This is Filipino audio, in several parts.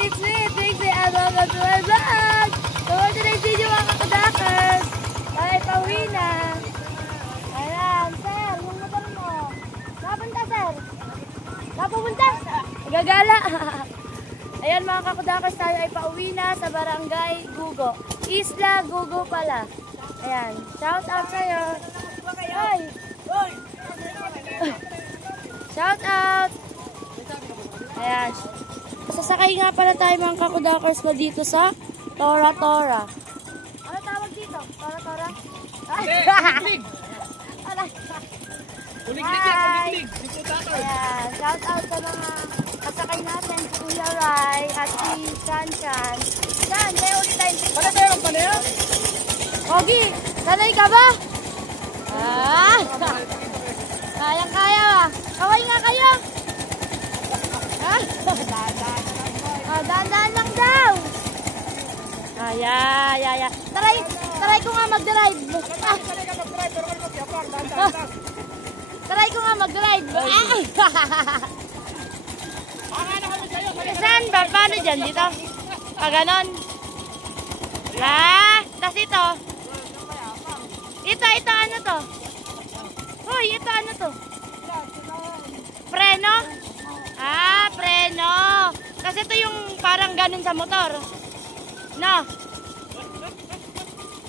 it's me, Trixie, and welcome to my vlog! So for today's video mga kakudakers, tayo ay pauwi na. Ayan, sir, yung motor mo. Napunta, sir? Napupunta? Gagala. Ayan mga kakudakers, tayo ay pauwi na sa Barangay Gugo. Isla Gugo pala. Ayan, shout out sa'yo. Ay! Shout out! Ayan. Sasakay nga pala tayo mga kakudakers pa dito sa Tora Tora. Ano tawag dito? Tora Tora? Uliglig! Uliglig yan, uliglig! Ayan. Shout out sa mga kasakay natin, si Kuya Rai at si Chan Chan. Chan, kaya ulit tayo. Meron pa na yan? Ogi, sanay ka ba? Kayang-kaya ba? Kaway nga kayo. Dahan-dahan lang daw. Try ko nga mag-drive. Try ko nga mag-drive. Saan ba? Paano dyan? Dito? Ganon. Tas ito. Ito ano to? Hoy, ito ano to? Preno? Preno. Kasi ito yung parang ganun sa motor. No?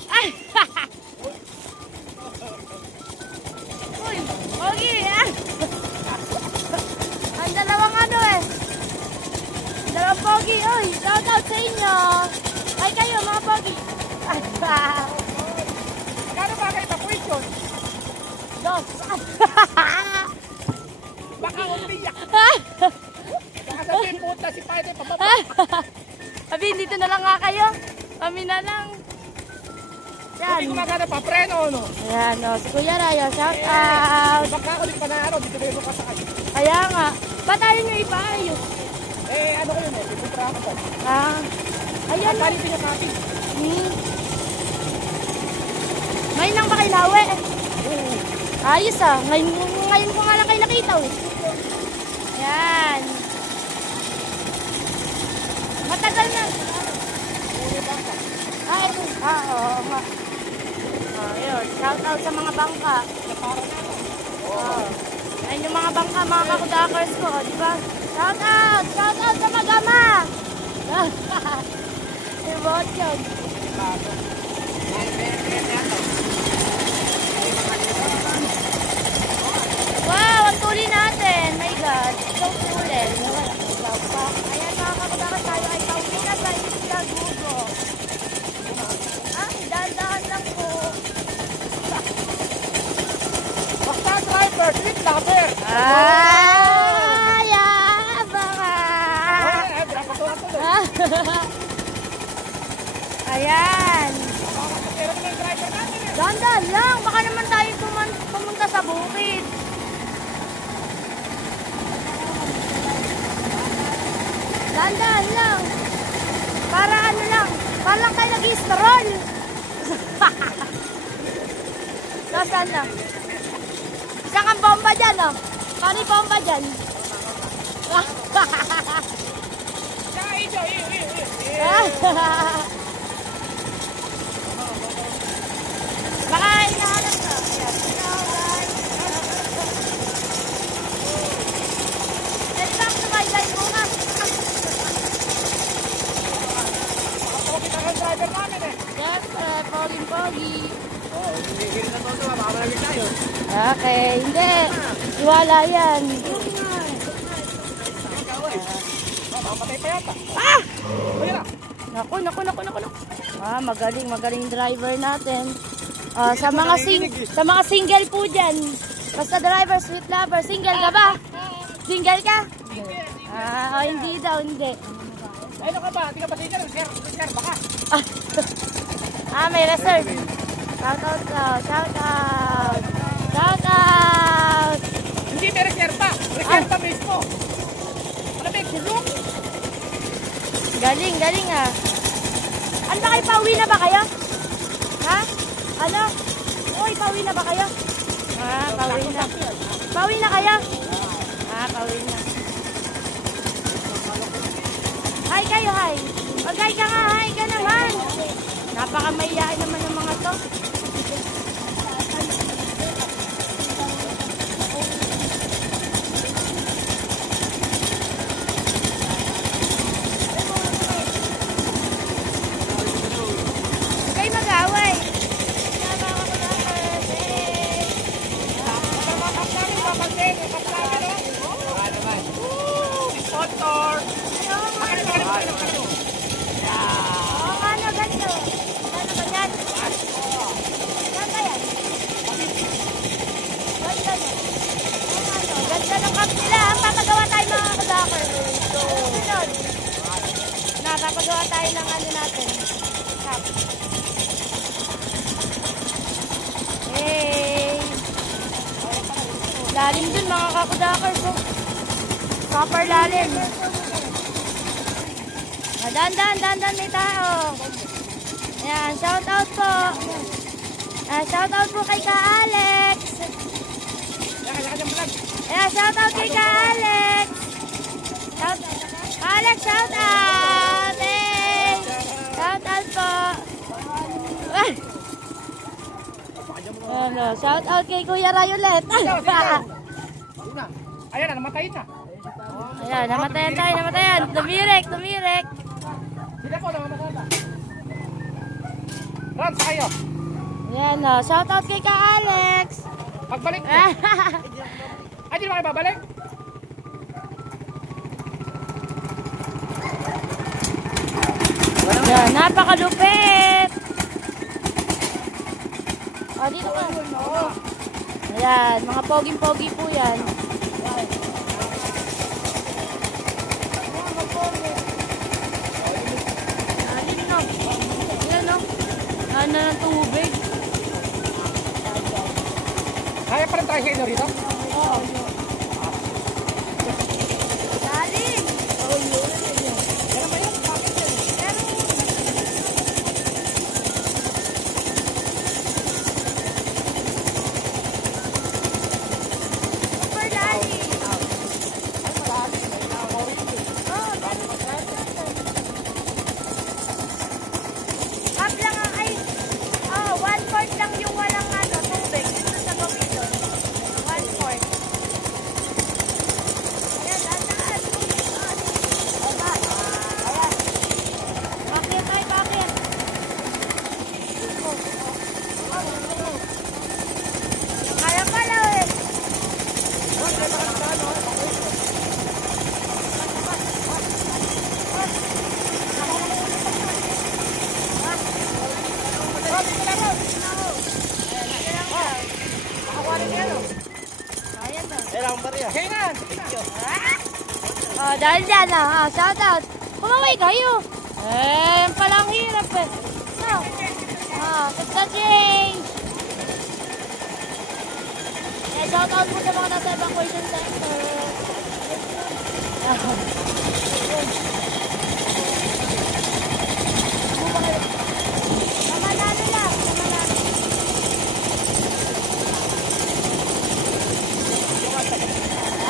Ay! Uy, Pogi! Ang dalawang ano eh. Dalawang Pogi. Uy, shout out sa inyo. Ay kayo mga Pogi. Magkano ba kayo pa-question? Dos. Baka umiyak. Baka sabihin puta si Payde pababa. Sabihin dito na lang nga kayo. Kami na lang. Yan. Hindi ko magkano pa, preno no? Ayan o, si Kuya Rayo, shout out. Baka ulit pa na ano, dito na yung kasakay. Kaya nga, ba't tayo nyo ipaayos? Ano ko yun pipuntra ako ba? Ayan. Palitin yung copy. May nang ba kayo lawe? Ayos ngayon ko nga lang kayo nakita eh. Ayan. Matagal na. Ito. Oo nga. Ayun. Shout out sa mga bangka. Ayun yung mga bangka, mga kakudakers ko. Diba? Shout out! Shout out sa Magama! Si Botchog. Wow! Ang tuli natin! My God! So tuli. Ayan mga kakudakers, tayo ay pauwi na sa Isla Gugo. Dahan-dahan lang po. Basta driver, slip lover. Baka. Ayan. Dahan-dahan lang. Baka naman tayo pumunta sa bukid. Dahan-dahan lang. Para ano lang. Para lang tayo nag-i-stroll. Saan lang? Isang kang bomba dyan, oh. Paano yung bomba dyan? Baka inahanap na. Pwede ba ako sumaylay bukas? Pogi na ang driver namin eh. Siyempre, Pogi. Hindi na ito, baka malamig tayo. Okay, hindi. Iwala yan. Mamatay pa yata. Naku. Magaling driver natin. Sa mga single po dyan. Basta driver, sweet lover. Single ka ba? Single ka? Hindi daw, hindi. Ano ka ba? Hindi ka ba single? Reserve baka. May reserve. Shout out. Hindi may reserve pa. Reserve pa mismo. Malamig, sulong. Galing Ano ba kayo? Pauwi na ba kayo? Ha? Ano? Uy, pauwi na ba kayo? Pauwi na. Pauwi na kayo? Pauwi na. Hi kayo, hi. Mag-hi ka nga, hi ka naman. Napakamahiyain naman ng mga to. Okay, mag-away. Sponsor! Oo nga na, ganito. Ano ba yan? Yan ba yan? Ganda na. Oo nga no, ganda ng cup nila. Papagawa tayo mga kadakers. Sunod. Papagawa tayo ng ano natin. Cup. Hey! Lalim dun mga kakudakers. Super lalim. Dandan may tao. Ayan, shout out po. Shout out po kay Ka Alex. Ayan, shout out kay Ka Alex. Alex, shout out. Hey! Shout out po. Ano, shout out kay Kuya Rayolet. Ayan na, namatay na. Ayan, namatayan. Tumirek. Sila po, namamatay na. Ron, sa kayo. Ayan, shout out kay Ka Alex. Pagbalik mo. Ay, di na kayo babalik? Ayan, napakalupit. Dito ka. Ayan, mga poging-pogi po yan. Alin no? Ayan no? Ano ng tubig? Kaya pa rin tayo sa inyo rito? Oo. Daling! Yan ba yun? Super daling! Cup lang ang ay 1/4 lang yung walang tubig dito sa Gomito. 1/4. Ayan, dahan. Bakit ay bakit? Kaya pala eh. Kainan! Dahil dyan shout out. Kumaway kayo. Yan pala ang hirap eh. It's the change. Shout out po sa mga nasa evacuation center. Mamanalo lang.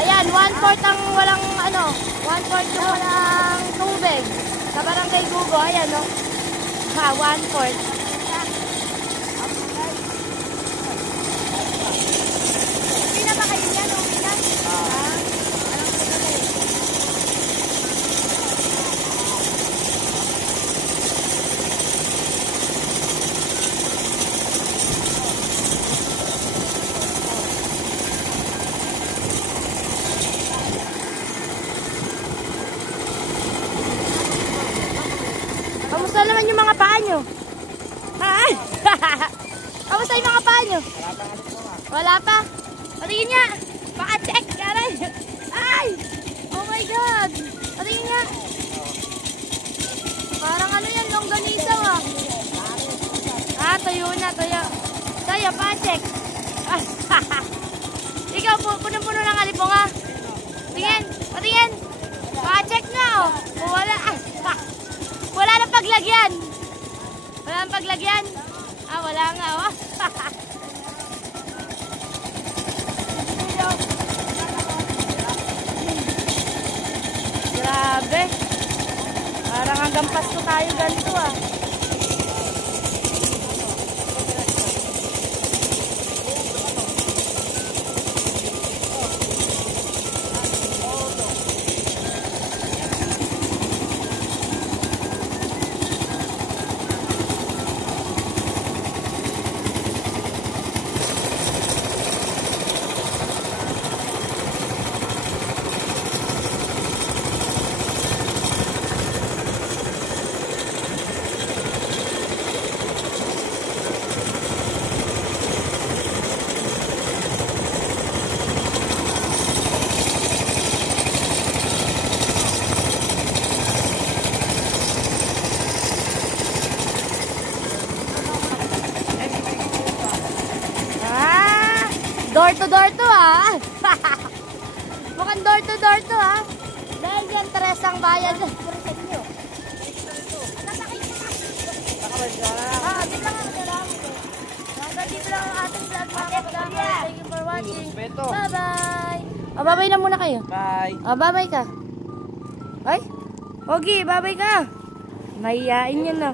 Ayan, 1/4 ang walang 1/4 yung walang tubig. Sa Barangay Gugo, ayan no. 1/4. Uwi na ba kayo yan? Uwi na? Kamusta naman yung mga paa nyo? Kamusta yung mga paa nyo? Wala pa? Patingin niya. Paka-check. Karay. Ay! Oh my God. Patingin niya. Parang ano yan, longganisa tuyo na, tuyo. Tuyo, pa-check. Ikaw, punong-puno ng alipong Tingin, patingin. Pa-check na Wala. Wala nang paglagyan. Wala nang paglagyan. Wala nga Grabe. Parang hanggang Pasko tayo ganito ah. Door to ah. Mukhang door to ah. Dahil yan, Teresang bayan. Dito lang ang ating vlog mga kapatid. Thank you for watching. Bye-bye. Oh, bye-bye na muna kayo. Bye. Oh, bye-bye ka. Ay, Pogi, bye-bye ka. Mahihain yun na.